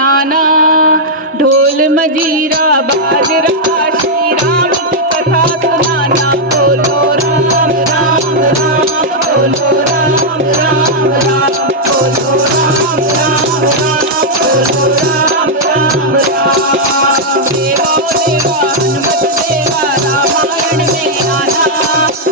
आना। ढोल मजीरा बाजरा श्री राम की कथा सुनाना। बोलो राम राम राम, बोलो राम राम राम, बोलो राम राम राम, बोलो राम राम राम। देवा देवा हनुमत देवा रामायण में आना।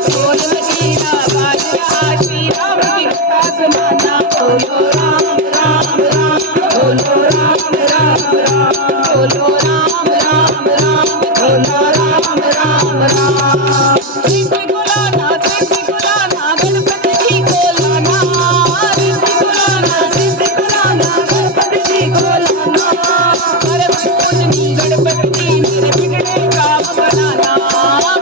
ढोल मजीरा बाजरा श्री राम की कथा सुनाना। बोलो राम राम राम, बोलो राम राम राम, बोलो राम राम राम, बोलो राम राम राम। सिद्धि बुलाना गणपति जी को लाना। सिद्धि बुलाना गणपति जी को लाना। परम पूजनी गणपति जी मेरे बिगड़े काम बनाना।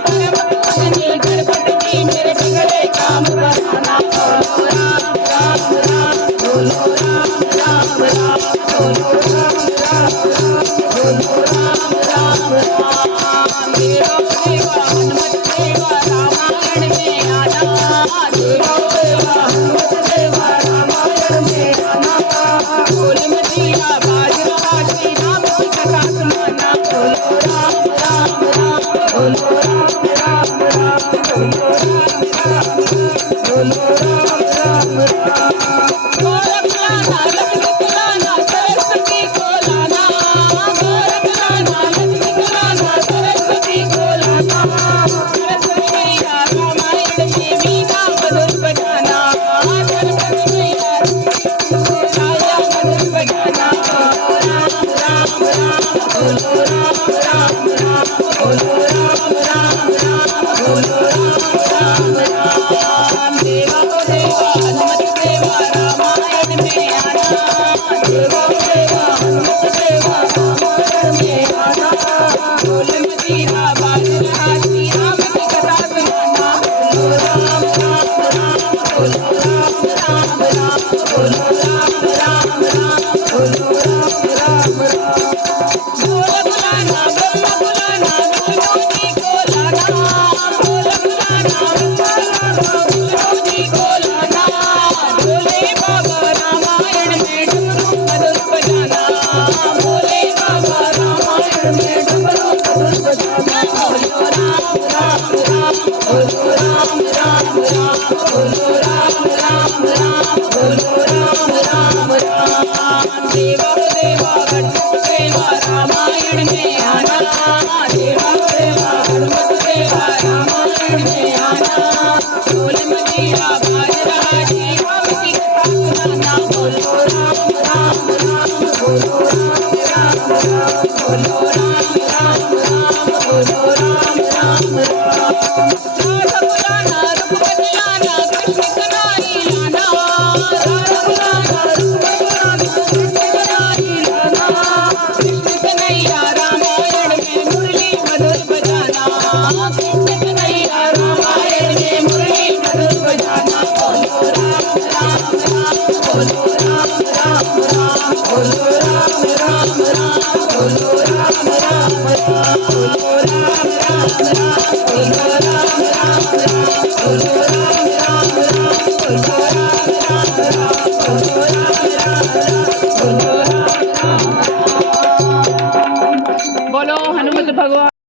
परम पूजनी गणपति जी मेरे बिगड़े काम बनाना। बोलो राम राम राम, बोलो राम राम राम, बोलो राम राम राम, बोलो राम राम राम। देवा देवा हनुमत देवा रामायण में आना। देवा देवा हनुमत देवा रामायण में आना। ढोल मजीरा बाजरा श्री राम की कथा सुनाना। बोलो राम राम राम, बोलो राम राम राम, बोलो राम राम राम, बोलो राम राम राम। गोरख लाना लक्ष्मी को लाना, सरस्वती को लाना। गोरख लाना लक्ष्मी को लाना, सरस्वती को लाना। सरस्वती मैया रामायण में वीणा मधुर बजाना। सरस्वती मैया राया मधुर बजाना। बोलो राम राम राम, बोलो राम राम राम, बोलो राम राम राम, बोलो राम राम राम। देवा देवा हनुमत देवा रामायण में आना। देवा देवा हनुमत देवा रामायण में आना। ढोल मजीरा बाजरा श्री राम की कथा सुनाना। बोलो राम राम राम, बोलो राम राम राम, बोलो राम राम राम, बोलो राम राम राम। ढोल बुलाना ब्रह्मा बुलाना विष्णु जी को लाना। ढोल बुलाना ब्रह्मा बुलाना विष्णु जी को लाना। भोले बाबा रामायण में डमरू मधुर बजाना। भोले बाबा रामायण में डमरू मधुर बजाना। बोलो राम राम राम, बोलो राम राम राम, बोलो राम राम राम, बोलो राम राम राम। देवा देवा हनुमत देवा रामायण में आना। देवा देवा हनुमत देवा रामायण में आना। ढोल मजीरा बाजरा श्री राम की कथा सुनाना। बोलो राम राम राम, बोलो राम राम राम, बोलो राम